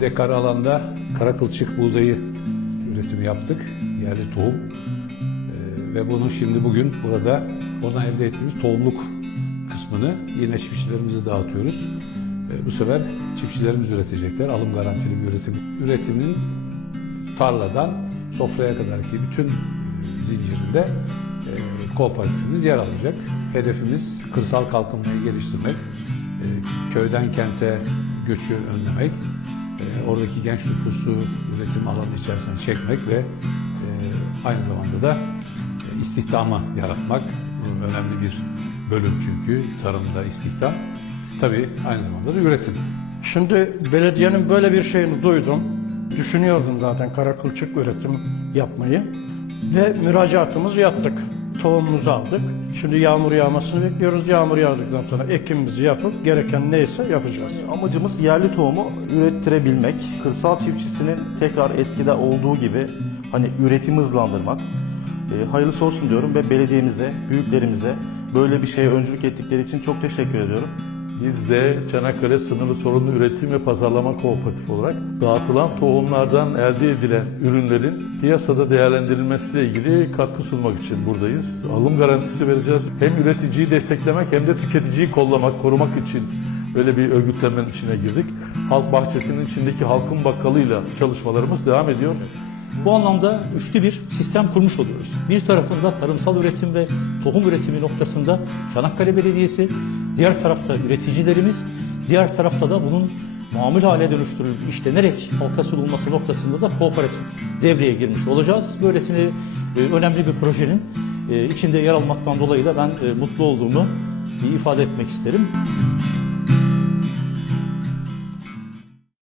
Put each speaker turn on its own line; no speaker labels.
dekar alanda kara kılçık buğdayı üretimi yaptık. Yerli tohum. Ee, ve bunu şimdi bugün burada oradan elde ettiğimiz tohumluk kısmını yine çiftçilerimize dağıtıyoruz. Ee, bu sefer çiftçilerimiz üretecekler. Alım garantili bir üretim. Üretimin tarladan sofraya kadarki bütün zincirinde e, kooperatifimiz yer alacak. Hedefimiz kırsal kalkınmayı geliştirmek, e, köyden kente göçü önlemek, e, oradaki genç nüfusu üretim alanı içerisine çekmek ve e, aynı zamanda da e, istihdama yaratmak. Bu önemli bir bölüm çünkü tarımda istihdam. Tabii aynı zamanda da üretim.
Şimdi belediyenin böyle bir şeyini duydum. Düşünüyordum zaten kara kılçık üretim yapmayı. Ve müracaatımızı yaptık. Tohumumuzu aldık. Şimdi yağmur yağmasını bekliyoruz. Yağmur yağdıktan sonra ekimimizi yapıp gereken neyse yapacağız.
Amacımız yerli tohumu ürettirebilmek. Kırsal çiftçisinin tekrar eskide olduğu gibi hani üretimi hızlandırmak. E, hayırlısı olsun diyorum ve belediyemize, büyüklerimize böyle bir şeye öncülük ettikleri için çok teşekkür ediyorum.
Biz de Çanakkale Sınırlı Sorunlu Üretim ve Pazarlama Kooperatifi olarak dağıtılan tohumlardan elde edilen ürünlerin piyasada değerlendirilmesiyle ilgili katkı sunmak için buradayız. Alım garantisi vereceğiz. Hem üreticiyi desteklemek hem de tüketiciyi kollamak, korumak için böyle bir örgütlenmenin içine girdik. Halk bahçesinin içindeki halkın bakkalıyla çalışmalarımız devam ediyor.
Bu anlamda üçlü bir sistem kurmuş oluyoruz. Bir tarafında tarımsal üretim ve tohum üretimi noktasında Çanakkale Belediyesi, diğer tarafta üreticilerimiz, diğer tarafta da bunun mamul hale dönüştürülüp işlenerek halka sunulması noktasında da kooperatif devreye girmiş olacağız. Böylesine e, önemli bir projenin e, içinde yer almaktan dolayı da ben e, mutlu olduğumu ifade etmek isterim.